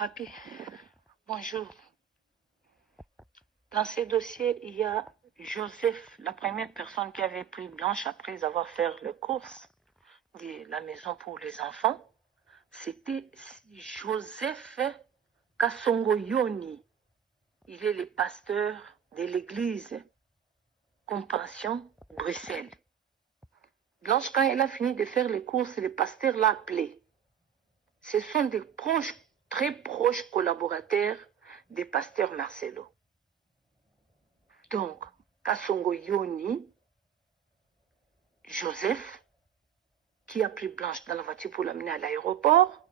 Papi, bonjour. Dans ces dossiers, il y a Joseph, la première personne qui avait pris Blanche après avoir fait les courses de la maison pour les enfants. C'était Joseph Kasongo Yoni. Il est le pasteur de l'église Compassion, Bruxelles. Blanche, quand elle a fini de faire les courses, le pasteur l'a appelé. Ce sont des proches, très proches collaborateurs du pasteur Marcelo. Donc, Kasongo Yoni, Joseph, qui a pris Blanche dans la voiture pour l'amener à l'aéroport,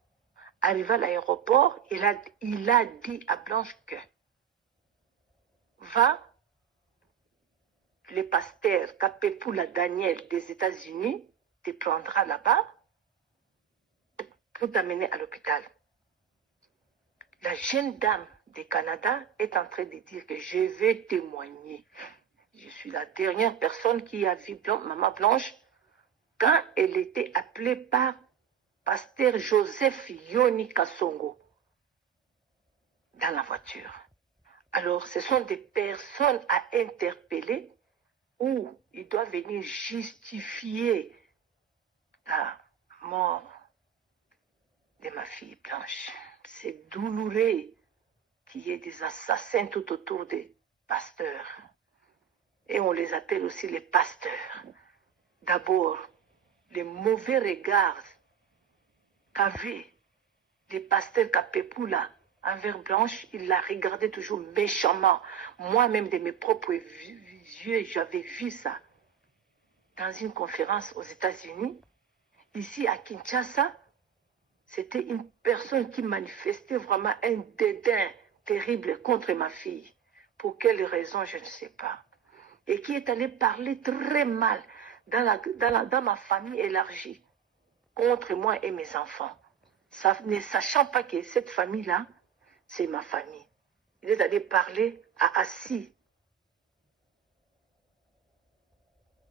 arrivé à l'aéroport, il a dit à Blanche que va, le pasteur Kapepula Daniel des États-Unis te prendra là-bas pour t'amener à l'hôpital. La jeune dame du Canada est en train de dire que je vais témoigner. Je suis la dernière personne qui a vu Maman Blanche quand elle était appelée par pasteur Joseph Yoni Kasongo dans la voiture. Alors, ce sont des personnes à interpeller où il doit venir justifier la mort de ma fille Blanche. C'est douloureux qu'il y ait des assassins tout autour des pasteurs. Et on les appelle aussi les pasteurs. D'abord, les mauvais regards qu'avait le pasteur Kapepula envers Blanche, il la regardait toujours méchamment. Moi-même, de mes propres yeux, j'avais vu ça dans une conférence aux États-Unis. Ici, à Kinshasa, c'était une personne qui manifestait vraiment un dédain terrible contre ma fille. Pour quelle raison, je ne sais pas. Et qui est allé parler très mal dans ma famille élargie contre moi et mes enfants. Ne sachant pas que cette famille-là, c'est ma famille. Il est allé parler à Assis.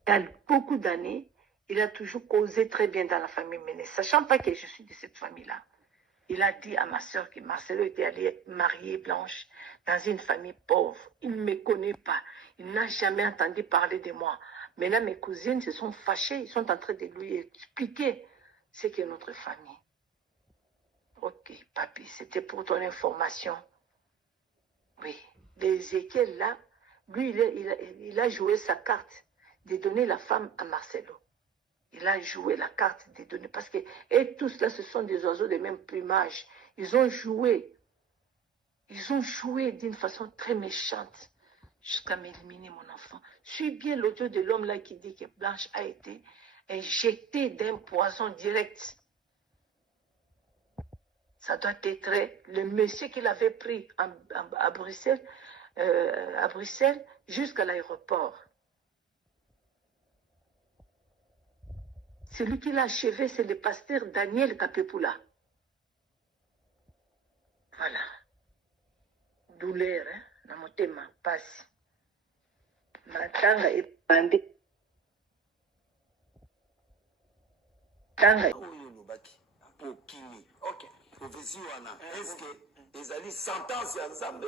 Il y a beaucoup d'années, il a toujours causé très bien dans la famille, mais ne sachant pas que je suis de cette famille-là. Il a dit à ma soeur que Marcelo était allé marier Blanche dans une famille pauvre. Il ne me connaît pas. Il n'a jamais entendu parler de moi. Maintenant, mes cousines se sont fâchées. Ils sont en train de lui expliquer ce qu'est notre famille. Ok, papi, c'était pour ton information. Oui, Ézéchiel, là, lui, il a joué sa carte de donner la femme à Marcelo. Il a joué la carte de donner, parce que et tous là, ce sont des oiseaux de même plumage. Ils ont joué d'une façon très méchante jusqu'à m'éliminer mon enfant. Suis bien l'audio de l'homme là qui dit que Blanche a été injectée d'un poison direct. Ça doit être le monsieur qu'il avait pris à Bruxelles jusqu'à l'aéroport. Celui qui l'a achevé, c'est le pasteur Daniel Kapepula. Voilà. Douleur, hein? Namotema, passe. Matanga est bandé. Tanga. Ok. Prophétie wana. Est-ce que ezali sentence ya Nzambe?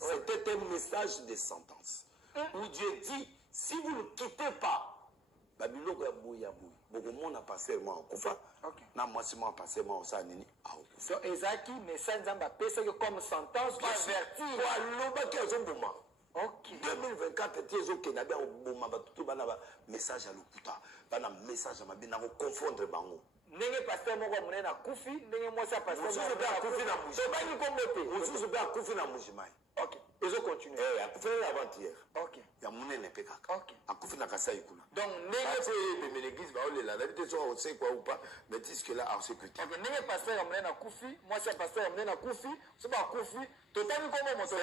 C'était un message de sentence. Où Dieu dit, si vous ne quittez pas, Babiloko ya bouya bouya. Beaucoup na passé moi en kufa. Na moi si moi passé moi ça nini. So ezaki message Nzamba pesa comme sentence pour avertir. Kwa loba ki azoboma. Ok. 2024 tiezo ke na bien oboma batutu bana ba message à lokuta. Bana message ma bien na ko confondre bango. Ndenge pasteur moko munene na kufi, ndenge moi ça pasteur moko na kufi na mushi. So bani kombote. Osusu ba kufi na mushimai. Ok. Ezo continue. Akufi avant-hier. Ok. Ya munene pe kaka. Ok. Akufi na kasai kuna. Donc ndenge de l'église va aller là. D'habitude on sait quoi ou pas, mais dis que là en sécurité. Ok, ndenge pasteur munene na kufi, moi c'est pasteur munene na kufi, so ba kufi, totali komo moto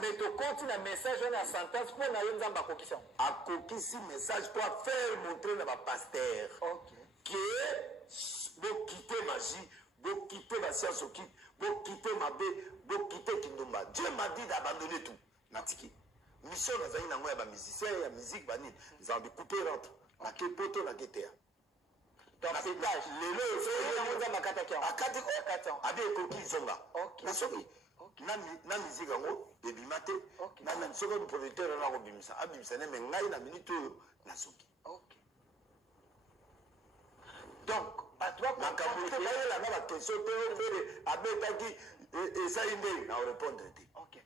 mais to continue message na sentence pour na Nzamba kokisa. Akokisi message pour faire montrer na ba pasteur. Ok. Que vous quittez magie, vous quittez la science occulte, vous quittez ma bé, vous quittez Kindumba. Dieu m'a dit d'abandonner tout. Natiki. Mission na zaina ngoya ba musicien ya musique banine. Ils ont découpé rentre. Na ke poto na ketea. Donc pétage. Lelo c'est un makata qui akati abi ekoki zonga. Na soki na musique yango ebimate na soki producteur na ko bimisa abimisa ne mais ngai na minute na soki. OK. Donc à toi na kabuli bayela na ba question te abetaki esa inde na répondre te. OK.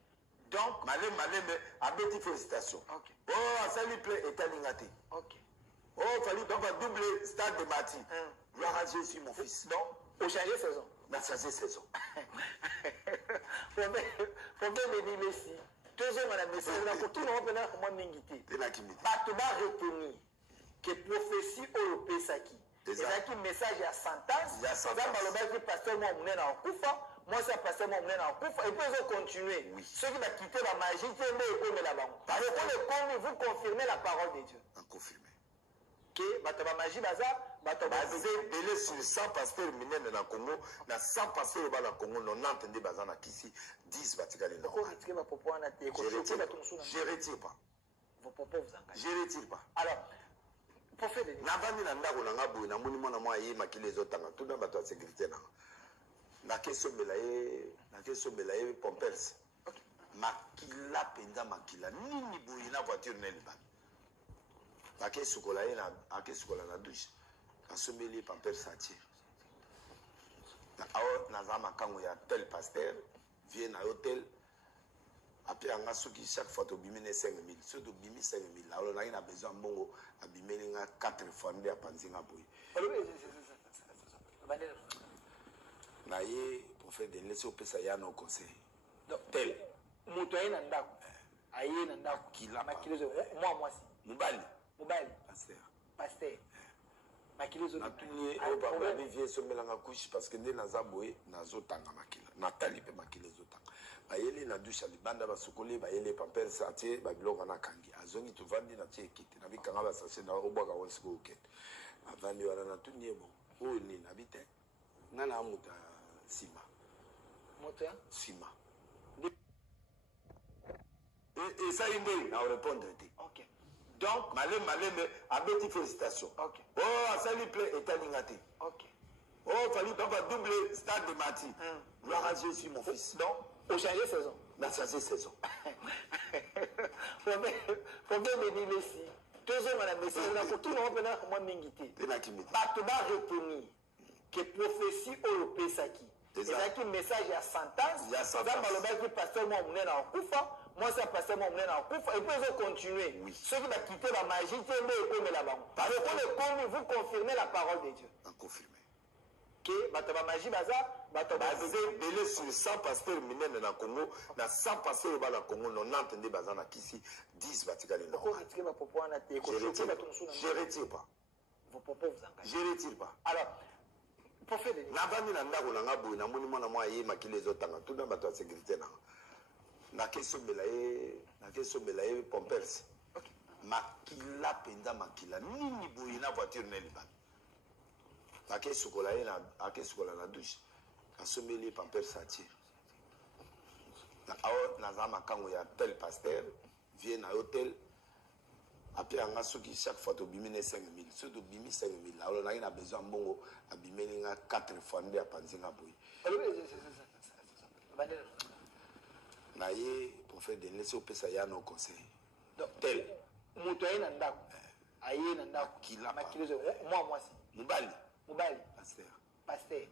Donc maleme abeti félicitations. OK. Oh asali play etalinga te. OK. Oh fallait donc double stade de Mati. Gloire à Jésus mon fils. Non, au changer saison. Na changer saison. Faut bien me dire Messi. Toujours madame Messi, na ko tout le monde na comment ningité. Tena kimiti. Bato ba retenir que prophétie europésaki. Ezaki message ya sentence. Dans malobaki pasteur moi munena okufa. Moi ça pasteur moi munena okufa et puis ils ont continué. Ceux qui va quitter la magie, c'est mais comme la banque. Parce que vous confirmez la parole de Dieu. En confirmé. Que bataba magie baza basé belé sur 100 pasteurs minene na Congo na 100 pasteurs ba na Congo non entendez baza na kisi 10 batikali na. Je retire pas. Vos propos vous engagent. Je retire pas. Alors pour faire des na bandi na ndako na ngabu na moni mona moi yé makile zotanga tout na bato ya sécurité na keso melaye pompers makila penza makila nini boyi na voiture na libani akesukola na douche asomeli pampers atie awa naza makango ya tel pasteur vie na hôtel après anga soki chaque fois tobimi ne 5000 so tobimi 5000 alo naki na besoin mbongo abimeli nga 4 fois nde apanzi nga boye na ye prophète de laisser opesa ya no conseil tel moto aye na ndako aye na ndako makilizo mwasi mobali pasteur makilizo natuni oyo babani vie esomelanga couche parce que nde naza boye nazotanga makila natali mpe makila ezotanga bayeli na dushe libanda basokoli bayeli pampers atie babiloko na kangi azongi tovandi na tie ekiti nabikanga basashe na obwaka wonsiko okende avandi wana natuni ebo oyo nini abi te nga na amuta nsima nsima esali ndenge na orépondre te. Donc maleme abeti félicitations. Oh asali play etalinga te. Oh fallait donc double stade de Mati. Gloire à Jésus mon fils. Donc au changer saison. Na changer saison. Faut bien me dire Messi. Toujours madame Messi, na ko tout le monde na comment ningité. Tena kimiti. Bato ba retenir que prophétie europésaki. Ezaki message ya sentence. Dans malobaki pasteur moi munena okufa. Moi ça pasteur moi munena okufa et puis ils ont continué. Ceux qui va quitter la magie, c'est mais comme la banque. Parce que vous confirmez la parole de Dieu. En confirmé. Que bataba magie baza basé belé sur 100 pasteurs minene na Congo na 100 pasteurs ba na Congo non entendez baza na kisi 10 batikali na. Je retire pas. Vos propos vous engagent. Je retire pas. Alors pour faire des na bandi na ndako na ngabu na moni mona moi yé makile ezotanga tout na bato ya sécurité na keso melaye pompers makila penza makila nini boyi na voiture na libani akesukola na douche asomeli pampers atie awa naza makango ya tel pasteur vie na hôtel après anga soki chaque fois tobimi ne 5000 so tobimi 5000 alo naki na besoin mbongo abimeli nga 4 fois nde apanzi nga boye na ye prophète de laisser opesa ya no conseil tel moto aye na ndako aye na ndako makilizo mwasi mobali pasteur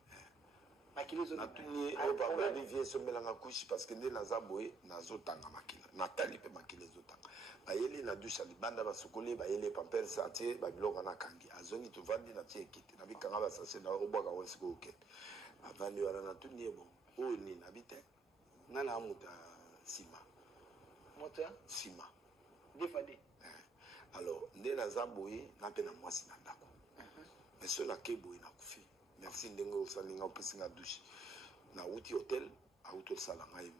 makilizo natuni oyo babani vie esomelanga couche parce que nde naza boye nazotanga makila natali mpe makila ezotanga bayeli na dushe libanda basokoli bayeli pampers atie babiloko na kangi azongi tovandi na tie ekiti nabikanga basashe na obwaka wonsiko okende avandi wana natuni ebo oyo nini abi te nga na amuta nsima nsima alors nde naza boye na mpe na mwasi na ndako mais so nake boye nakufi merci ndenge osalinga opesinga douche na uti hôtel auti osala ngai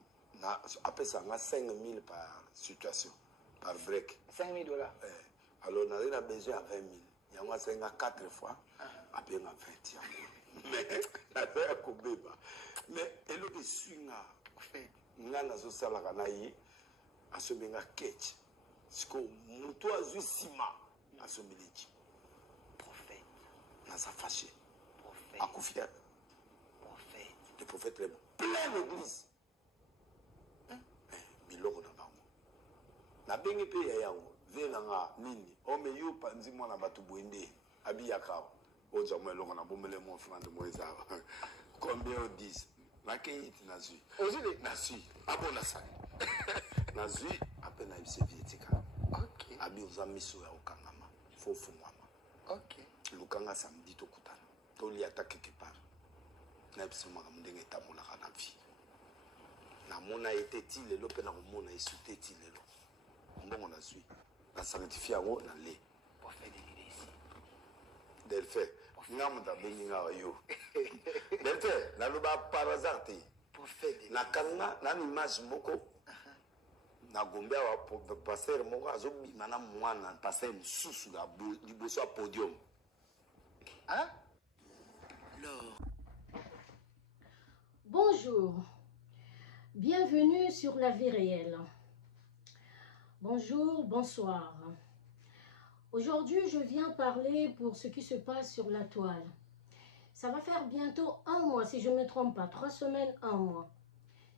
apesa nga 5000 par situation par break 5000 $. Alors naza na besoin ya 20000 yango asalinga 4 fois apenga 20 yango mais naza ya kobeba mais eloko esui nga nazosalaka na ye asomenga ketch siko moto azwi nsima asomeli ji naza fâché. Prophète. Akufi Prophète. le prophète le plein l'église. Biloko na bango. Na bengi pe ya yango. Venanga nini. Ome yo panzi mwana batu boende. Abi yakao. Oza mo eloko na bomele mo frande mo ezaba. Combien on dit? Na keiti na zui. Ozile na zui. Abona sali. Na zui ape na ibse vietika. OK. Abi oza miso ya okangama. Fofu mwama. OK. Lukanga samedi to kutana. Toli ata quelque part. Na ibse mwaka mndenge tamola kana vie. Na mona ete ti lelo pe na mona esute ti lelo. Mbongo na zui. Na sanctifia ngo na le. Prophète de l'Église. Delphin. Ngamuta bengi nga yo. Delphin, na loba par hasard te. Prophète. Na kanga na image moko. Na gombe wa pasteur moko azobima na mwana pasteur mususu na liboso ya podium. Hein? Bonjour, bienvenue sur la vie réelle. Bonjour, bonsoir. Aujourd'hui, je viens parler pour ce qui se passe sur la toile. Ça va faire bientôt 1 mois, si je ne me trompe pas, 3 semaines, 1 mois.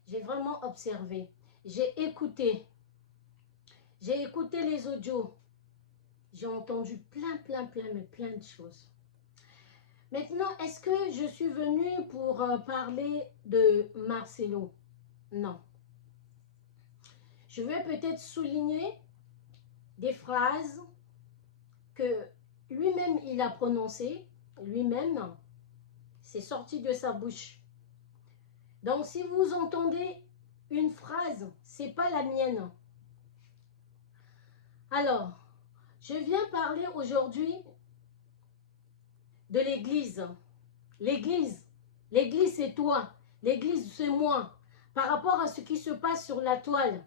J'ai vraiment observé, j'ai écouté les audios. J'ai entendu plein de choses. Maintenant, est-ce que je suis venue pour parler de Marcelo? Non. Je vais peut-être souligner des phrases que lui-même il a prononcées, lui-même, c'est sorti de sa bouche. Donc, si vous entendez une phrase, c'est pas la mienne. Alors, je viens parler aujourd'hui de l'Église. L'Église c'est toi, l'Église c'est moi. Par rapport à ce qui se passe sur la toile,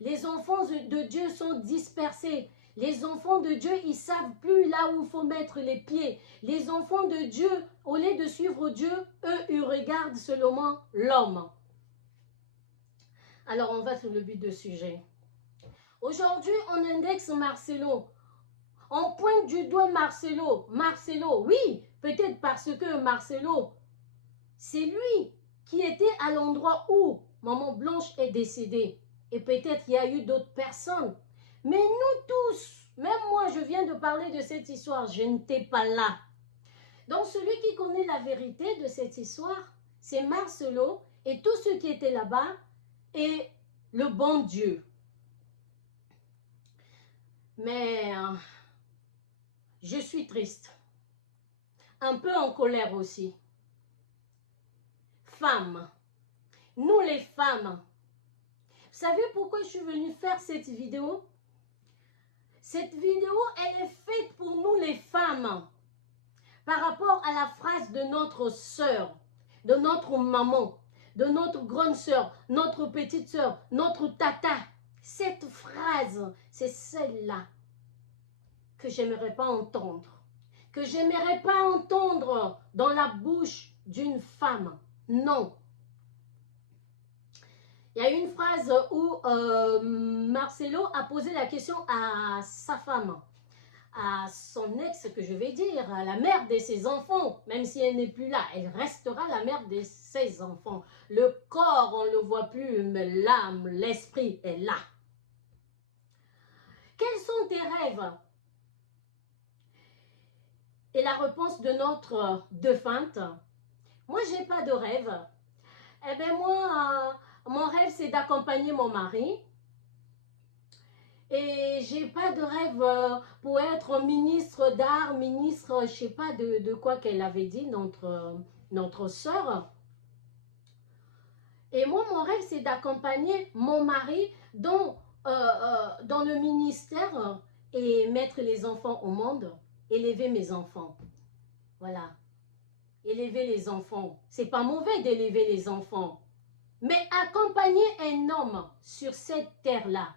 les enfants de Dieu sont dispersés. Les enfants de Dieu, ils ne savent plus là où il faut mettre les pieds. Les enfants de Dieu, au lieu de suivre Dieu, eux, ils regardent seulement l'homme. Alors, on va sur le but de sujet. Aujourd'hui, on indexe Marcelo. On pointe du doigt Marcelo. Marcelo, oui, peut-être parce que Marcelo, c'est lui qui était à l'endroit où Maman Blanche est décédée. Et peut-être il y a eu d'autres personnes. Mais nous tous, même moi, je viens de parler de cette histoire, je n'étais pas là. Donc, celui qui connaît la vérité de cette histoire, c'est Marcelo et tous ceux qui étaient là-bas et le bon Dieu. Mais je suis triste, un peu en colère aussi. Femmes, nous les femmes, vous savez pourquoi je suis venue faire cette vidéo? Cette vidéo, elle est faite pour nous les femmes, par rapport à la phrase de notre sœur, de notre maman, de notre grande sœur, notre petite sœur, notre tata. Cette phrase, c'est celle-là que j'aimerais pas entendre, que j'aimerais pas entendre dans la bouche d'une femme. Non. Il y a une phrase où Marcelo a posé la question à sa femme, à son ex, que je vais dire, à la mère de ses enfants, même si elle n'est plus là, elle restera la mère de ses enfants. Le corps, on ne le voit plus, mais l'âme, l'esprit est là. Quels sont tes rêves? Et la réponse de notre défunte, moi, je n'ai pas de rêve. Eh bien, moi, mon rêve, c'est d'accompagner mon mari. Et je n'ai pas de rêve pour être ministre d'art, ministre, je ne sais pas de quoi qu'elle avait dit, notre sœur. Et moi, mon rêve, c'est d'accompagner mon mari dans le ministère et mettre les enfants au monde, élever mes enfants. Voilà. Élever les enfants. C'est pas mauvais d'élever les enfants. Mais accompagner un homme sur cette terre-là,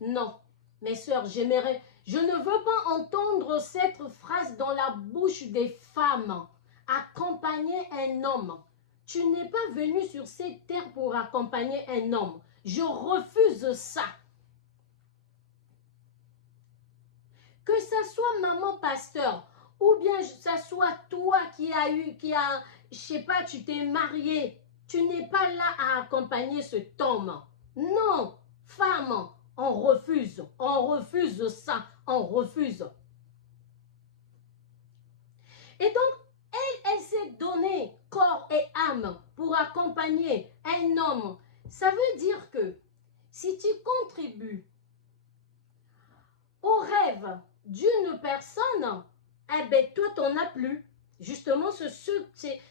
non. Mes sœurs, j'aimerais, je ne veux pas entendre cette phrase dans la bouche des femmes. Accompagner un homme. Tu n'es pas venu sur cette terre pour accompagner un homme. Je refuse ça. Que ça soit maman pasteur ou bien ça soit toi qui a, je sais pas, tu t'es marié, tu n'es pas là à accompagner cet homme. Non, femme, on refuse ça, on refuse. Et donc, elle s'est donnée corps et âme pour accompagner un homme. Ça veut dire que si tu contribues au rêve d'une personne, eh bien, toi, t'en as plus. Justement, c'est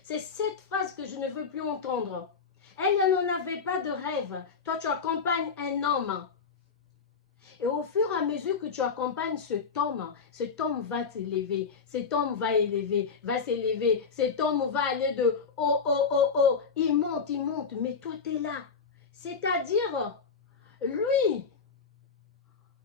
cette phrase que je ne veux plus entendre. Elle n'en avait pas de rêve. Toi, tu accompagnes un homme. Et au fur et à mesure que tu accompagnes cet homme va t'élever, cet homme va s'élever, cet homme va aller de oh, oh, oh, oh, il monte, mais toi, tu es là. C'est-à-dire, lui,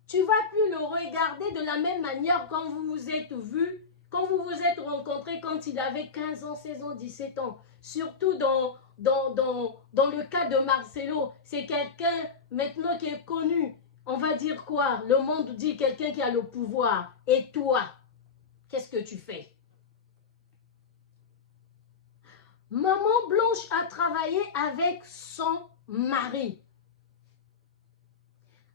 tu vas plus le regarder de la même manière quand vous vous êtes vus, quand vous vous êtes rencontrés quand il avait 15 ans, 16 ans, 17 ans. Surtout dans le cas de Marcelo, c'est quelqu'un maintenant qui est connu. On va dire quoi? Le monde dit quelqu'un qui a le pouvoir. Et toi, qu'est-ce que tu fais? Maman Blanche a travaillé avec son mari.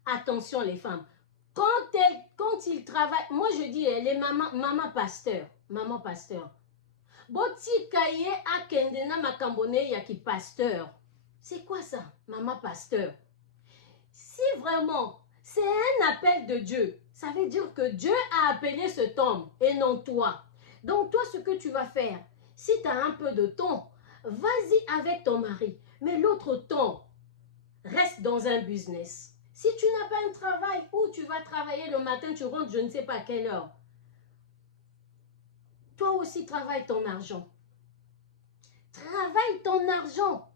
Attention les femmes. Quand il travaille, moi je dis, elle est maman pasteur. Maman pasteur. Boti kaye akendena makambone yaki pasteur. C'est quoi ça, maman pasteur? Si vraiment c'est un appel de Dieu, ça veut dire que Dieu a appelé cet homme et non toi. Donc toi, ce que tu vas faire, si tu as un peu de temps, vas-y avec ton mari. Mais l'autre temps, reste dans un business. Si tu n'as pas un travail où tu vas travailler le matin, tu rentres je ne sais pas à quelle heure. Toi aussi, travaille ton argent. Travaille ton argent.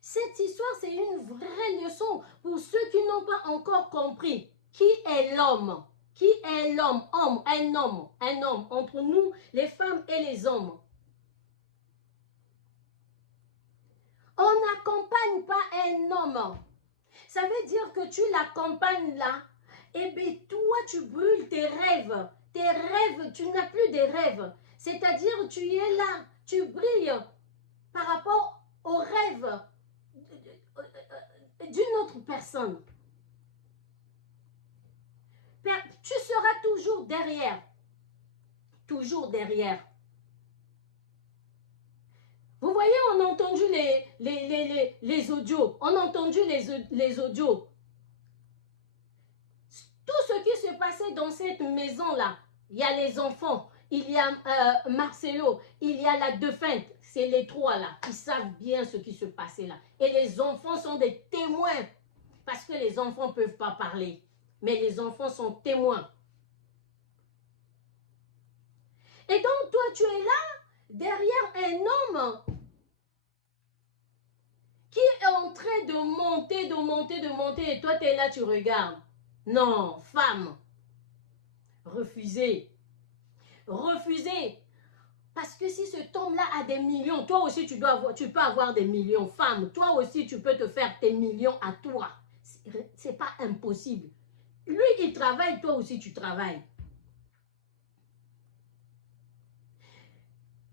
Cette histoire, c'est une vraie leçon pour ceux qui n'ont pas encore compris qui est l'homme. Qui est l'homme? Un homme, entre nous, les femmes et les hommes. On n'accompagne pas un homme. Ça veut dire que tu l'accompagnes là, et bien toi, tu brûles tes rêves. Tes rêves, tu n'as plus de rêves. C'est-à-dire, tu es là, tu brilles par rapport aux rêves d'une autre personne. Tu seras toujours derrière. Toujours derrière. Vous voyez, on a entendu les audios. On a entendu les audios. Tout ce qui se passait dans cette maison-là, il y a les enfants, il y a Marcelo, il y a la défunte. C'est les trois là qui savent bien ce qui se passait là. Et les enfants sont des témoins. Parce que les enfants ne peuvent pas parler. Mais les enfants sont témoins. Et donc toi, tu es là, derrière un homme qui est en train de monter. Et toi, tu es là, tu regardes. Non, femme. Refusez. Refusez. Parce que si cet homme-là a des millions, toi aussi, tu peux avoir des millions. Femme, toi aussi, tu peux te faire tes millions à toi. C'est pas impossible. Lui, il travaille, toi aussi, tu travailles.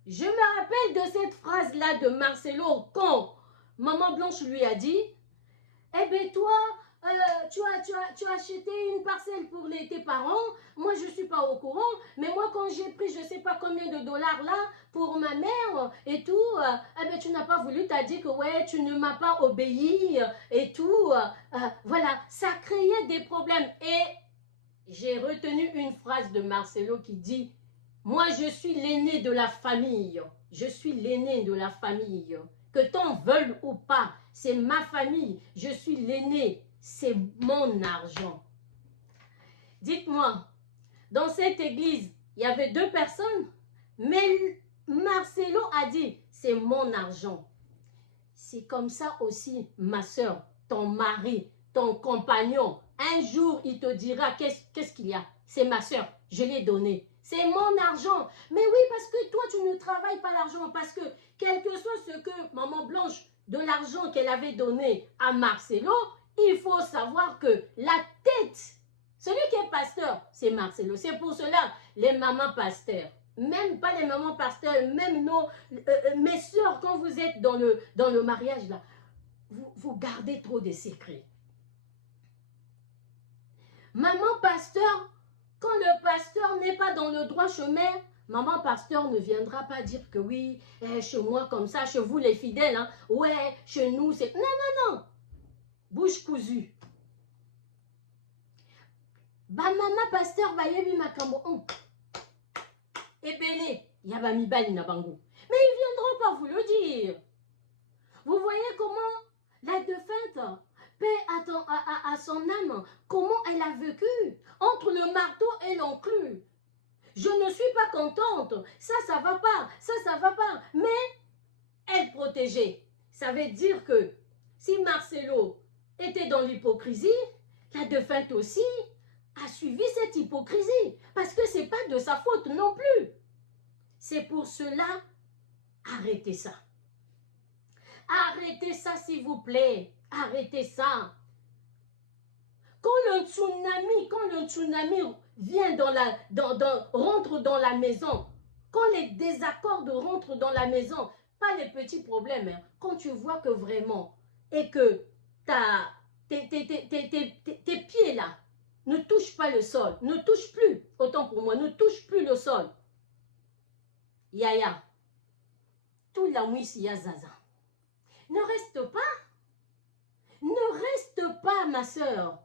Je me rappelle de cette phrase-là de Marcelo quand Maman Blanche lui a dit, eh bien toi, tu as acheté une parcelle pour tes parents, moi je ne suis pas au courant, mais moi quand j'ai pris je ne sais pas combien de dollars là pour ma mère et tout, eh bien tu n'as pas voulu, tu as dit que ouais, tu ne m'as pas obéi et tout, voilà, ça créait des problèmes. Et j'ai retenu une phrase de Marcelo qui dit, moi je suis l'aîné de la famille, je suis l'aîné de la famille. Que t'en veuilles ou pas, c'est ma famille, je suis l'aîné, c'est mon argent. Dites-moi, dans cette église, il y avait 2 personnes, mais Marcelo a dit, c'est mon argent. C'est comme ça aussi, ma soeur, ton mari, ton compagnon, un jour, il te dira, qu'est-ce qu'il y a? C'est ma soeur, je l'ai donné. C'est mon argent. Mais oui, parce que toi, tu ne travailles pas l'argent. Parce que, quel que soit ce que Maman Blanche, de l'argent qu'elle avait donné à Marcelo, il faut savoir que la tête, Celui qui est pasteur, c'est Marcelo. C'est pour cela, les mamans pasteurs, même pas les mamans pasteurs, même mes soeurs, quand vous êtes dans le mariage, là, vous gardez trop de secrets. Maman pasteur, quand le pasteur n'est pas dans le droit chemin, maman pasteur ne viendra pas dire que oui, chez moi comme ça, chez vous les fidèles, hein, ouais, chez nous c'est... Non, non, non. Bouche cousue. Ba maman pasteur ba yebi makambo on. Ebele, yaba mibali na bango. Mais ils viendront pas vous le dire. Vous voyez comment la défunte, paix à son âme, comment elle a vécu entre le marteau et l'enclume. Je ne suis pas contente, ça va pas, ça va pas. Mais elle protégeait. Ça veut dire que si Marcelo était dans l'hypocrisie, la défunte aussi a suivi cette hypocrisie. Parce que ce n'est pas de sa faute non plus. C'est pour cela, arrêtez ça. Arrêtez ça s'il vous plaît. Arrêtez ça. Quand le tsunami vient rentre dans la maison, quand les désaccords rentrent dans la maison, pas les petits problèmes, hein, quand tu vois que vraiment, et que tes pieds là ne touchent pas le sol, ne touchent plus, autant pour moi, ne touchent plus le sol. Yaya, tout la mouissi ya zaza. Ne reste pas, ma soeur.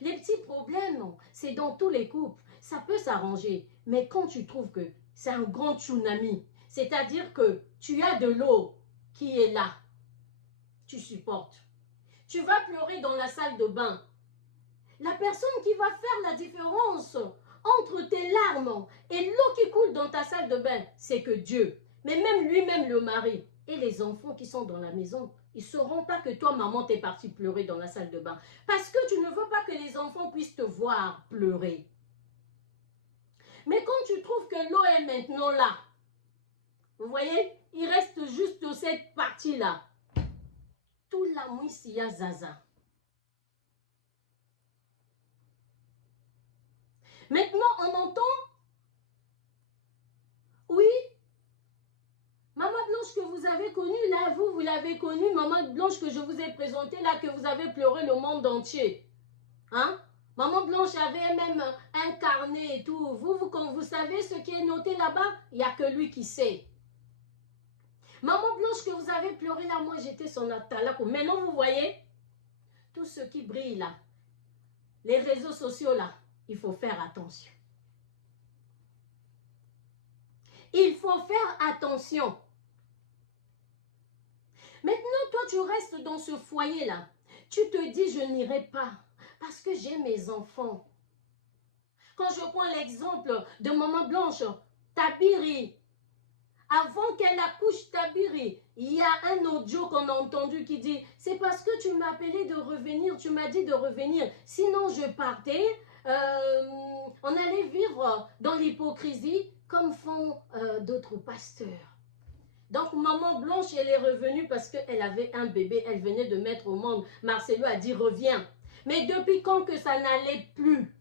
Les petits problèmes, c'est dans tous les couples. Ça peut s'arranger. Mais quand tu trouves que c'est un grand tsunami, c'est-à-dire que tu as de l'eau qui est là, tu supportes. Tu vas pleurer dans la salle de bain. La personne qui va faire la différence entre tes larmes et l'eau qui coule dans ta salle de bain, c'est que Dieu. Mais même lui-même, le mari et les enfants qui sont dans la maison, ils ne sauront pas que toi, maman, t'es partie pleurer dans la salle de bain. Parce que tu ne veux pas que les enfants puissent te voir pleurer. Mais quand tu trouves que l'eau est maintenant là, vous voyez, il reste juste cette partie-là. Tout la mouissia zaza. Maintenant, on entend, oui, Maman Blanche que vous avez connue, là, vous l'avez connue, Maman Blanche que je vous ai présentée, là, que vous avez pleuré le monde entier. Hein? Maman Blanche avait même un carnet et tout. Quand vous savez ce qui est noté là-bas, il n'y a que lui qui sait. Maman Blanche que vous avez pleuré là, moi j'étais son atalako. Maintenant vous voyez, tout ce qui brille là, les réseaux sociaux là, il faut faire attention. Il faut faire attention. Maintenant, toi, tu restes dans ce foyer-là. Tu te dis, je n'irai pas parce que j'ai mes enfants. Quand je prends l'exemple de Maman Blanche, Tabiri, avant qu'elle accouche Tabiri, il y a un audio qu'on a entendu qui dit, c'est parce que tu m'as appelé de revenir, tu m'as dit de revenir. Sinon, je partais, on allait vivre dans l'hypocrisie comme font d'autres pasteurs. Donc, Maman Blanche, elle est revenue parce qu'elle avait un bébé, elle venait de mettre au monde. Marcelo a dit, reviens. Mais depuis quand que ça n'allait plus?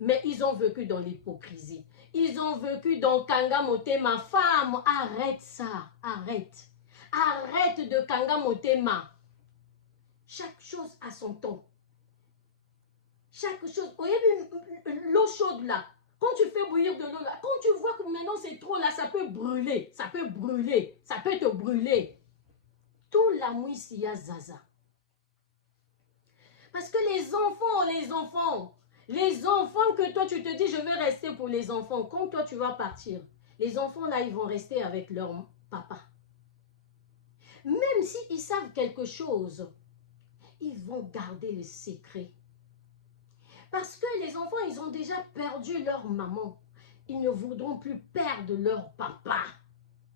Mais ils ont vécu dans l'hypocrisie. Ils ont vécu dans Kangamote, ma femme. Arrête ça, arrête. Arrête de Kangamotema. Chaque chose a son temps. Chaque chose. Vous voyez l'eau chaude là. Quand tu fais bouillir de l'eau là, quand tu vois que maintenant c'est trop là, ça peut brûler. Ça peut brûler. Ça peut te brûler. Tout la mouissia zaza. Parce que les enfants que toi tu te dis je vais rester pour les enfants, quand toi tu vas partir, les enfants là ils vont rester avec leur papa. Même s'ils savent quelque chose, ils vont garder le secret. Parce que les enfants ils ont déjà perdu leur maman. Ils ne voudront plus perdre leur papa.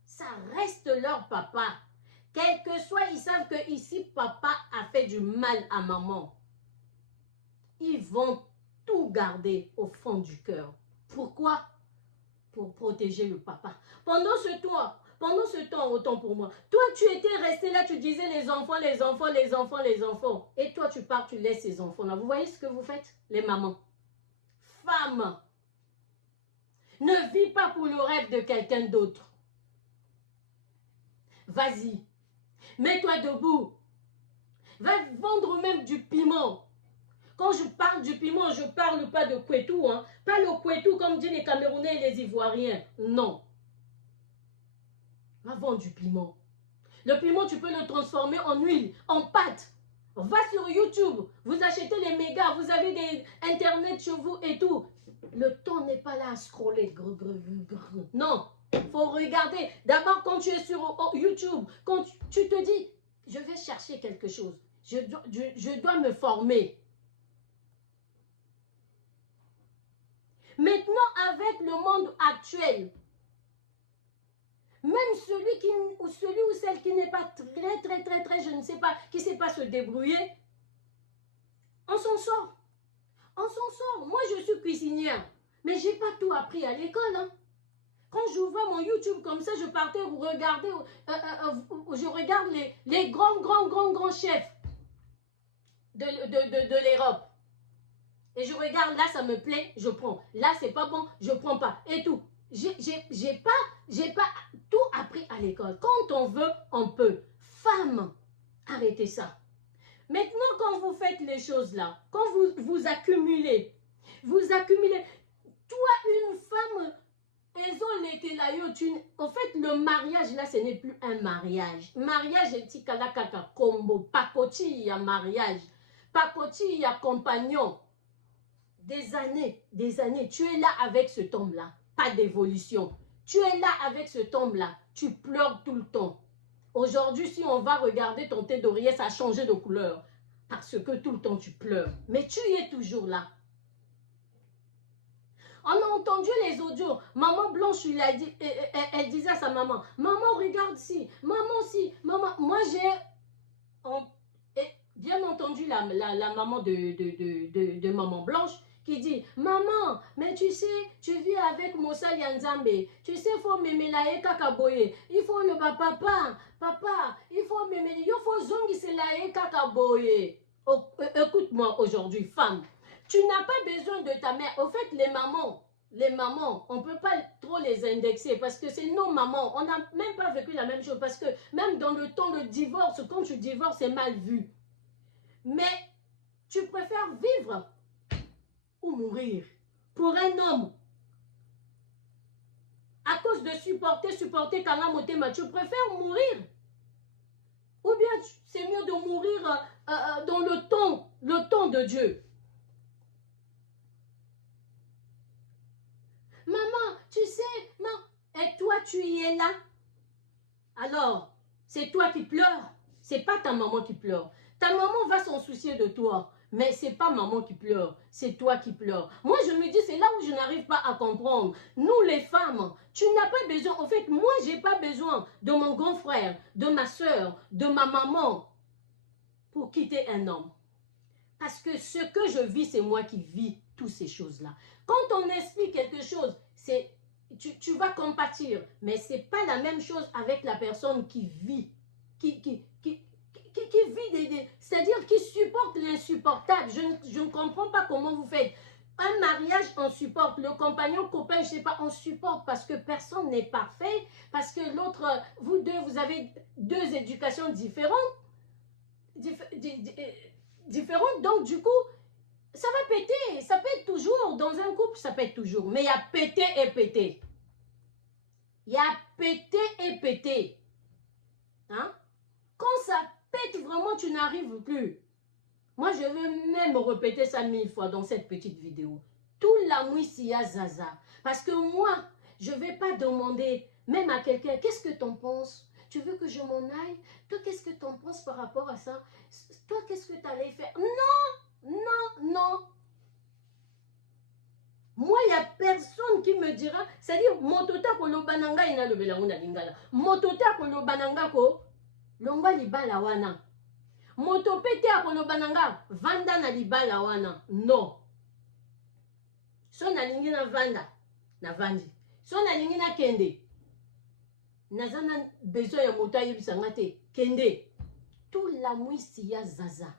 Ça reste leur papa. Quel que soit, ils savent que ici papa a fait du mal à maman. Ils vont tout garder au fond du cœur. Pourquoi? Pour protéger le papa. Pendant ce temps, autant pour moi, toi tu étais resté là, tu disais les enfants. Et toi tu pars, tu laisses ces enfants-là. Vous voyez ce que vous faites, les mamans? femme. Ne vis pas pour le rêve de quelqu'un d'autre. Vas-y, mets-toi debout. Va vendre même du piment. Quand je parle du piment, je ne parle pas de Kouetou. Hein. Pas le Kouetou comme disent les Camerounais et les Ivoiriens. Non. Va vendre du piment. Le piment, tu peux le transformer en huile, en pâte. Va sur YouTube. Vous achetez les mégas. Vous avez des Internet chez vous et tout. Le temps n'est pas là à scroller. Non. Il faut regarder. D'abord, quand tu es sur YouTube, quand tu te dis, je vais chercher quelque chose. Je dois me former. Maintenant, avec le monde actuel, même celui ou celle qui n'est pas très, je ne sais pas, qui ne sait pas se débrouiller, on s'en sort. On s'en sort. Moi, je suis cuisinière, mais je n'ai pas tout appris à l'école. Hein. Quand j'ouvrais mon YouTube comme ça, je partais regarder, je regarde les grands chefs de l'Europe. Et je regarde, là, ça me plaît, je prends. Là, c'est pas bon, je prends pas. Et tout. J'ai pas tout appris à l'école. Quand on veut, on peut. Femme, arrêtez ça. Maintenant, quand vous faites les choses là, quand vous accumulez, toi, une femme, en fait, le mariage là, ce n'est plus un mariage. Mariage, c'est kaka combo. Pakoti, il y a mariage. Pakoti, il y a compagnon. Des années, tu es là avec ce homme-là, pas d'évolution. Tu es là avec ce homme-là, tu pleures tout le temps. Aujourd'hui, si on va regarder ton thé d'oreiller, ça a changé de couleur. Parce que tout le temps, tu pleures. Mais tu y es toujours là. On a entendu les audios. Maman Blanche, elle disait à sa maman, maman, regarde ci, maman ci, maman. Moi, j'ai bien entendu la maman de maman Blanche, qui dit, maman, mais tu sais, tu vis avec Moussa Yanzambe. Tu sais, il faut m'aimer la kakaboye. Il faut le papa, il faut m'aimer. Il faut zongi se la kakaboye. Écoute-moi aujourd'hui, femme. Tu n'as pas besoin de ta mère. Au fait, les mamans, on ne peut pas trop les indexer parce que c'est nos mamans. On n'a même pas vécu la même chose parce que même dans le temps de divorce, quand tu divorces, c'est mal vu. Mais tu préfères vivre ou mourir pour un homme à cause de supporter Kangamotema, tu préfères mourir ou bien c'est mieux de mourir dans le temps de Dieu. Maman, tu sais, non, et toi tu y es là. Alors, c'est toi qui pleures, c'est pas ta maman qui pleure. Ta maman va s'en soucier de toi. Mais c'est pas maman qui pleure, c'est toi qui pleures. Moi, je me dis, c'est là où je n'arrive pas à comprendre. Nous, les femmes, tu n'as pas besoin. En fait, moi, j'ai pas besoin de mon grand frère, de ma soeur, de ma maman pour quitter un homme. Parce que ce que je vis, c'est moi qui vis toutes ces choses-là. Quand on explique quelque chose, c'est tu vas compatir. Mais c'est pas la même chose avec la personne qui vit, qui vit c'est-à-dire qui supporte l'insupportable. Je ne comprends pas comment vous faites. Un mariage, on supporte. Le compagnon, copain, je ne sais pas, on supporte parce que personne n'est parfait. Parce que l'autre, vous deux, vous avez deux éducations différentes. Donc, du coup, ça va péter. Ça pète toujours. Dans un couple, ça pète toujours. Mais il y a pété et pété. Il y a pété et pété. Hein? Quand ça pète vraiment, tu n'arrives plus. Moi, je veux même répéter ça 1000 fois dans cette petite vidéo. Tout la mouissia zaza. Parce que moi, je ne vais pas demander même à quelqu'un, qu'est-ce que tu en penses? Tu veux que je m'en aille? Toi, qu'est-ce que tu en penses par rapport à ça? Toi, qu'est-ce que tu allais faire? Non, non, non. Moi, il n'y a personne qui me dira, c'est-à-dire, motota ko lo bananga ina lo belango na lingala. Motota ko lo bananga ko longwa libala wana. Moto pete akoloba nanga vanda na libala wana. Non. So na lingi na vanda na vandi. So na lingi na kende. Nazana besoin ya moto ayebisa ngate kende. Tout la mwisi ya zaza.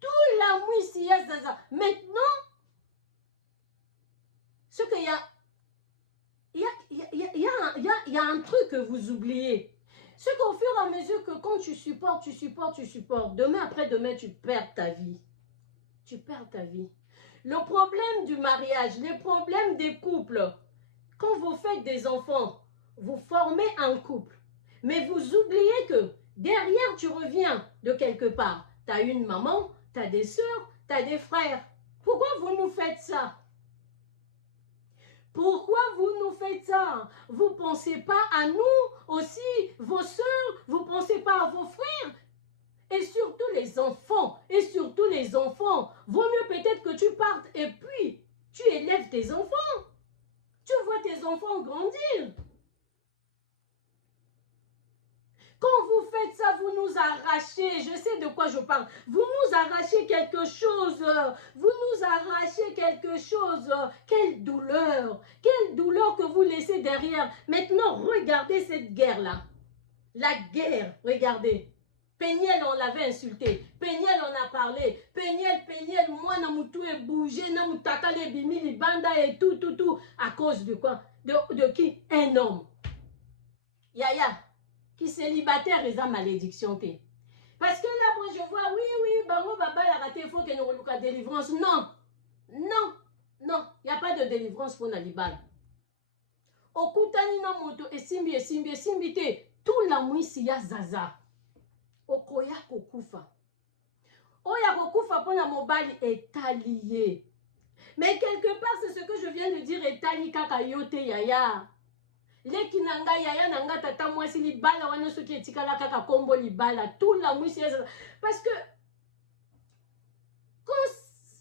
Tout la mwisi ya zaza. Maintenant, Ce qu'il y a, il y a un truc que vous oubliez. C'est qu'au fur et à mesure que quand tu supportes, demain après demain, tu perds ta vie. Tu perds ta vie. Le problème du mariage, le problème des couples, quand vous faites des enfants, vous formez un couple. Mais vous oubliez que derrière, tu reviens de quelque part. Tu as une maman, tu as des soeurs, tu as des frères. Pourquoi vous nous faites ça? Pourquoi vous nous faites ça? Vous ne pensez pas à nous aussi, vos soeurs, vous ne pensez pas à vos frères? Et surtout les enfants, vaut mieux peut-être que tu partes et puis tu élèves tes enfants. Tu vois tes enfants grandir. Quand vous faites ça, vous nous arrachez, je sais de quoi je parle, vous nous arrachez quelque chose, quelle douleur que vous laissez derrière. Maintenant, regardez cette guerre-là, la guerre, regardez. Péniel, on l'avait insulté. Péniel, on a parlé. Péniel, moi, Namoutou est bougé, Namoutaka, les bimi, les banda et tout. À cause de quoi? De qui? Un homme. Yaya, qui célibataire, ils ont malédiction. Parce que là, moi, je vois, oui, bango, baba, la raté, il faut que nous relouons la délivrance. Non, il n'y a pas de délivrance pour Nalibal. Okutani Namoto, et simbi, tout la mouissi ya zaza. Okoya kokufa. Oya kokufa pona mobali est allié. Mais quelque part, c'est ce que je viens de dire, est allié kaka yote yaya. Leki nanga yaya nanga tata mwasi libala wana soki etikala kaka kombo libala. Tout la mwisi. Parce que quand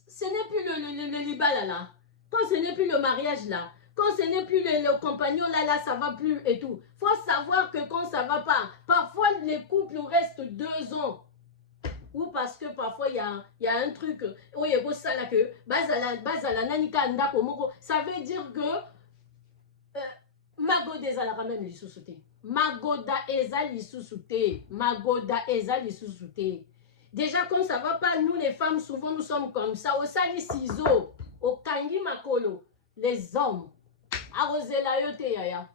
ce n'est plus le libala là, quand ce n'est plus le mariage là, quand ce n'est plus le compagnon là, ça va plus et tout. Faut savoir que quand ça va pas, parfois les couples restent 2 ans. Ou parce que parfois il y a un truc, ça veut dire que Magoda ezalaka même lisusu te. Magoda ezali lisusu te. Déjà quand ça va pas, nous les femmes souvent nous sommes comme ça. Au sali ciseaux, au kangi makolo, les hommes. Arosela yote yaya.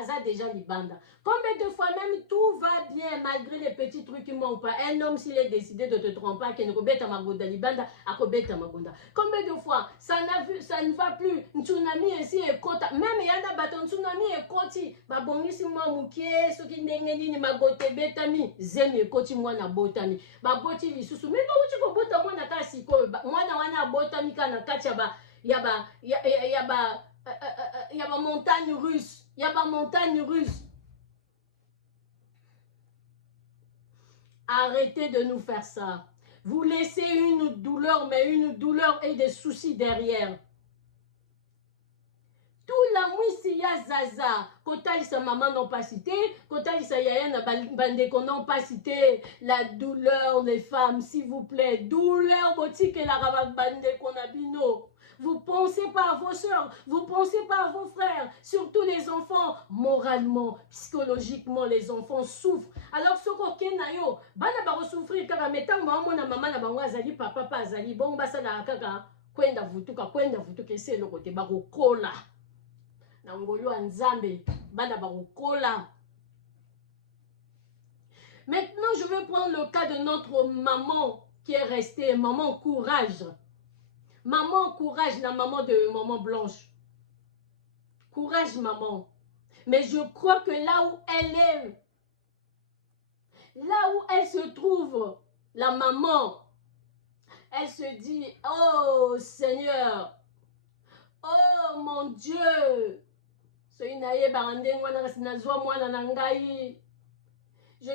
Aza déjà libanda. Combien de fois même tout va bien malgré les petits trucs qui manquent pas. Un homme s'il est décidé de te tromper, qu'il ne kobeta magoda libanda, akobeta magoda. Combien de fois ça ne va plus. Tsunami ici et kota. Même yanda baton tsunami et koti. Babongisi mwa mukie soki ndenge nini magote betami. Zemi koti mwana botami. Baboti lisusu. Mais ba uti ko bota mwana ka siko. Mwana wana botami kana kacha ba yaba montagne russe. Montagne russe. Arrêtez de nous faire ça. Vous laissez une douleur, mais une douleur et des soucis derrière. Tout la mouissi ya zaza. Kotali sa maman n'ont pas cité. Kotali sa yaya na bandeko n'ont pas cité. La douleur des femmes, s'il vous plaît. Douleur boti que la rabak bandeko na bino. Vous pensez pas à vos soeurs, vous pensez pas à vos frères, surtout les enfants. Moralement, psychologiquement, les enfants souffrent. Alors, ce qu'on a yo, bana ba souffrir car mettant maman na maman na bango azali papa pa azali bon basa na kaka kwenda vutuka c'est le côté ba kola. Na ngolo nzambe bana ba kola. Maintenant, je vais prendre le cas de notre maman qui est restée, maman courage. Maman, courage, la maman de maman Blanche. Courage, maman. Mais je crois que là où elle est, là où elle se trouve, la maman, elle se dit, oh Seigneur, oh mon Dieu, je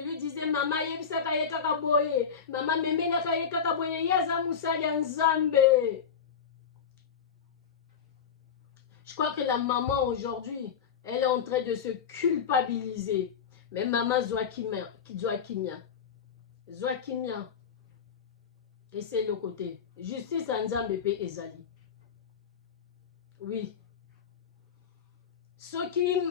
lui disais, maman, maman, je crois que la maman aujourd'hui, elle est en train de se culpabiliser. Mais maman Zoakimia. Et c'est le côté. Justice à Nzambe pe ezali. Oui. Ce qui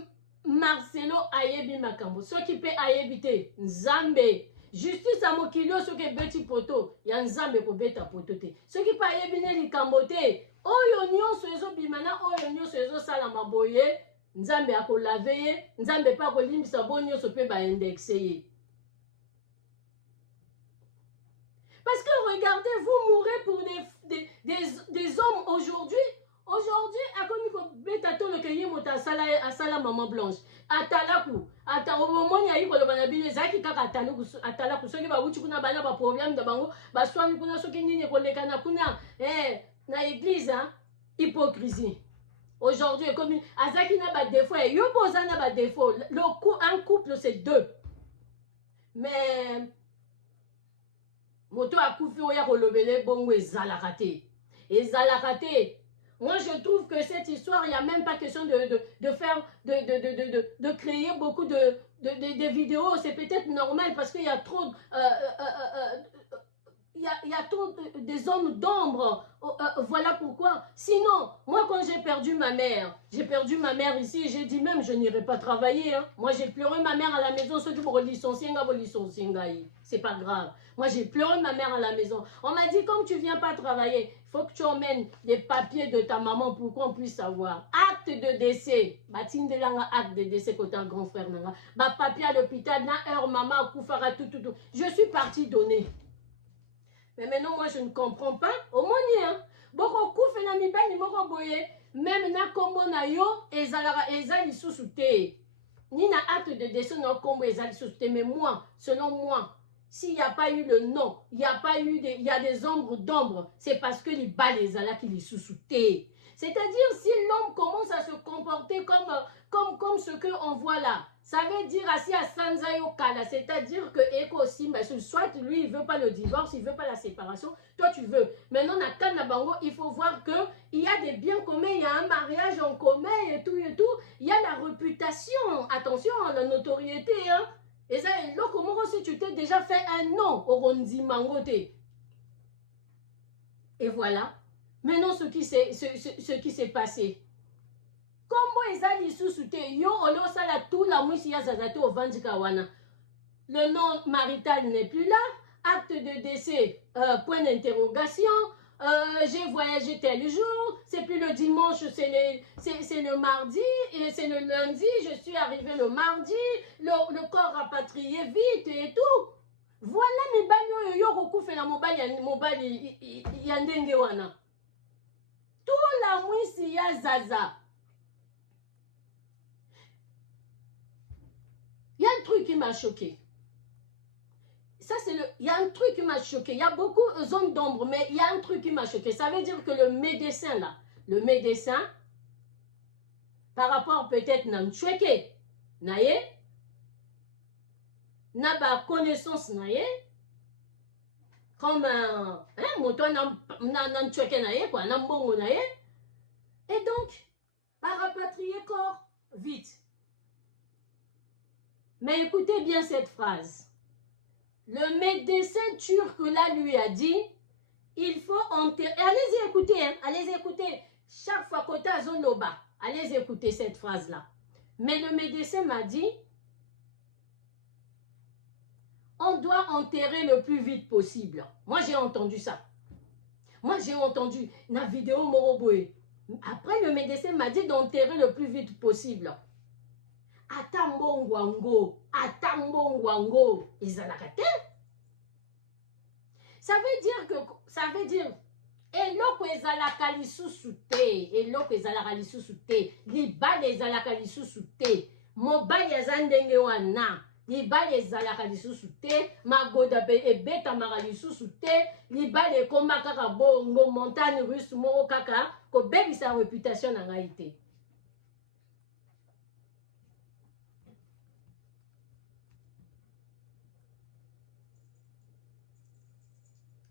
Marcelo ayebi makambo. Ce qui peut ayebite Nzambe. Justice à mokilio ce qui beti poto. Ya Nzambe ko beta poto te. Ce qui peut ayebine likambo te. oyo nyonso ezobimana oyo nyonso ezosalama boye nzambe akolave ye nzambe mpe akolimbisa bo nyonso mpe baindexe ye. Parce que regardez, vous mourrez pour des hommes aujourd'hui. Aujourd'hui, à comme il betato le cueillir mota asala maman blanche. Atalaku, ataro ya iko le banabile zaki kaka atalaku soki ba wuchi kuna bana ba problème da bango ba swami kuna soki nini ko lekana kuna na église hein hypocrisie. Aujourd'hui comme azaki na ba défaut et yo poza na ba défaut. Un couple c'est deux. Mais moto akufi oya kolobele bongo ezalakate. Ezalakate. Moi, je trouve que cette histoire, il n'y a même pas question de créer beaucoup de vidéos. C'est peut-être normal parce qu'il y a trop... il y a trop des hommes d'ombre. Voilà pourquoi. Sinon, moi, quand j'ai perdu ma mère ici, j'ai dit même, je n'irai pas travailler. Hein. Moi, j'ai pleuré ma mère à la maison. Ceux qui vont licencier, c'est pas grave. Moi, j'ai pleuré ma mère à la maison. On m'a dit, comme tu ne viens pas travailler, il faut que tu emmènes les papiers de ta maman pour qu'on puisse savoir. Acte de décès. Acte de décès côté un grand frère. Papier à l'hôpital, maman, tout. Je suis partie donner. Mais maintenant, moi, je ne comprends pas. Au moins, hein. Boko koufé na mibali moko boye. Même na kombo na yo, ezali sous-souté. Ni na acte de décès, na kombo ezali sous-souté. Mais moi, selon moi, s'il n'y a pas eu le nom, il y a des ombres d'ombre, c'est parce que les balles ezala qui les sous-souté. C'est-à-dire, si l'homme commence à se comporter comme ce qu'on voit là, ça veut dire assis à Sanzayo Kala, c'est-à-dire que Eko Simba, soit lui, il ne veut pas le divorce, il ne veut pas la séparation, toi tu veux. Maintenant, dans Kanabango, il faut voir qu'il y a des biens communs, il y a un mariage en commun et tout, il y a la réputation, attention, la notoriété, hein. Et ça, comment si tu t'es déjà fait un nom au Rondi Mangote. Et voilà. Maintenant, ce qui s'est passé. Comment ezali sous-souté yo olo sala tout la mouisi ya zazate au Vandikawana. Le nom marital n'est plus là. Acte de décès, point d'interrogation. J'ai voyagé tel jour. C'est plus le dimanche, c'est le mardi. Et c'est le lundi. Je suis arrivé le mardi. Le corps rapatrié vite et tout. Voilà mes bagnos yo recoufé la mobile yandenge wana. Tout la mouisi ya zaza. Il y a un truc qui m'a choqué. Il y a un truc qui m'a choqué. Il y a beaucoup de zones d'ombre, mais il y a un truc qui m'a choqué. Ça veut dire que le médecin, là, par rapport peut-être à Nchweke, naye, n'a pas connaissance, naye, comme un moto Nchweke, naye, quoi, Nambongo, naye, et donc, par rapatrier corps, vite. Mais écoutez bien cette phrase. Le médecin turc là lui a dit, il faut enterrer. Allez-y écouter, hein, allez écouter. Chaque fois côté Zoloba, allez écouter cette phrase-là. Mais le médecin m'a dit, on doit enterrer le plus vite possible. Moi j'ai entendu ça. Moi j'ai entendu la vidéo Moroboé. Après le médecin m'a dit d'enterrer le plus vite possible. Atambongwango, izalakate. Ça veut dire, eloko ezalaka lisusu te, eloko ezalaka lisusu te, libala ezalaka lisusu te, mobali aza ndenge wana, libala ezalaka lisusu te, magoda pe ebetamaka lisusu te, libala ekoma kaka bongo montagne russe moko kaka kobebisa réputation na ngai te.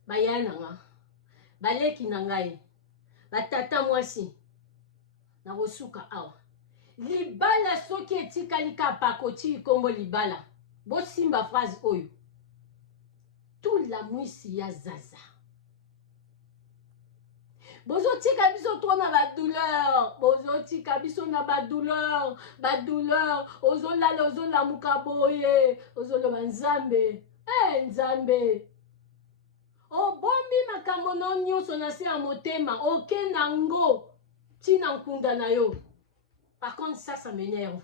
Bayana baleki na ngai batata mwasi na kosuka awa libala soki etikali ka pakoti kombo libala bosimba phrase oyo tout la mwisi ya zaza bozotika biso to na badouleur bozotika biso na badouleur ozolala ozolamuka boye ozoloba nzambe nzambe Oh, bombi makamono nyonso na se ya motema. Ok, nango. Tina nkunda na yo. Par contre, ça m'énerve.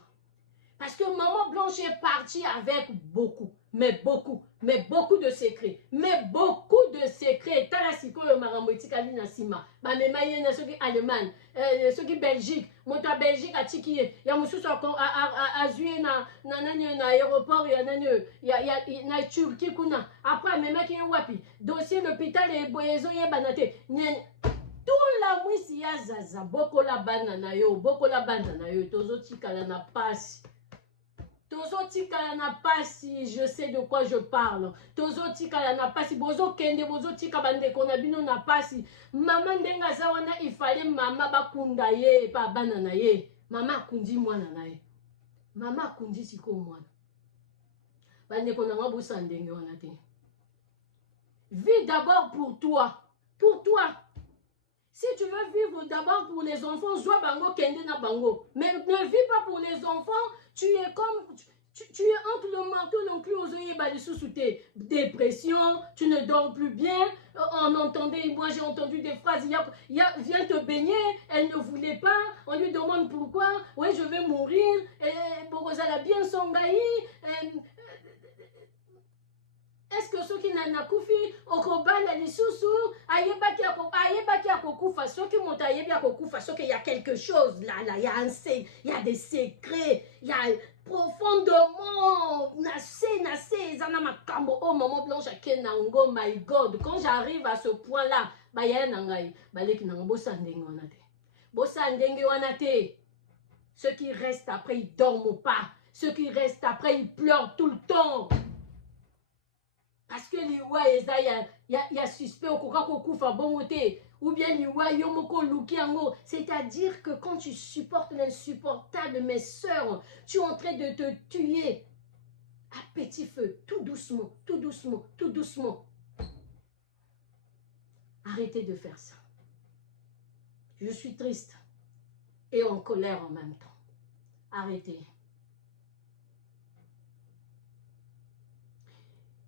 Parce que Maman Blanche est partie avec beaucoup, mais beaucoup de secrets. Mais beaucoup de secrets. Tala sikoyo maramotika li na sima. Ba mema yena soki Allemagne, soki Belgique, moto Belgique atiki ya mususu azuye na aéroport ya nani ya na Turquie kuna. Après mema ki wapi? Dossier l'hôpital et boyezo yeba te. Tout la mwisi ya zaza boko la bana na yo, tozo tikala na pasi. Tozo tikala na pasi, je sais de quoi je parle. Tozo tikala na pasi, bozo kende, bozo tika bande kona bino na pasi. Maman ndenga zawana, il fallait mama bakunda ye, pa bana na ye. Mama kundi mwana na ye. Mama kundi siko mwana. Bande kona nga busa ndenge wana te. Vis d'abord pour toi. Pour toi. Si tu veux vivre d'abord pour les enfants, zoa bango kende na bango. Mais ne vis pas pour les enfants, tu es comme... Tu es entre le marteau non plus aux oeillets sous-souté. Dépression, tu ne dors plus bien. On entendait, moi j'ai entendu des phrases, viens te baigner, elle ne voulait pas. On lui demande pourquoi. Oui, je vais mourir. Borozala bien songaï. Est-ce que ceux qui n'ont koufi, okobala lisusu, ayebaki akokufa, ceux qui m'ont ayebi akokufa, ceux qui y a quelque chose là, il y a des secrets, il y a profondément, nassé, zana makambo, oh Maman Blanche akenango, my God, quand j'arrive à ce point-là, bah ya nangai, baleki nanga bosandenge wanate, bosandenge wanate, ceux qui restent après ils dorment pas, ceux qui restent après ils pleurent tout le temps. Parce que liwa eza ya suspect okoka kokufa bongote ou bien liwa yomoko lukiango, c'est-à-dire que quand tu supportes l'insupportable, mes sœurs, tu es en train de te tuer à petit feu, tout doucement, tout doucement, tout doucement. Arrêtez de faire ça. Je suis triste et en colère en même temps. Arrêtez.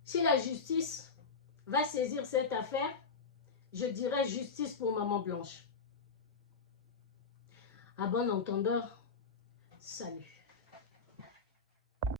Si la justice va saisir cette affaire, je dirais justice pour Maman Blanche. À bon entendeur, salut.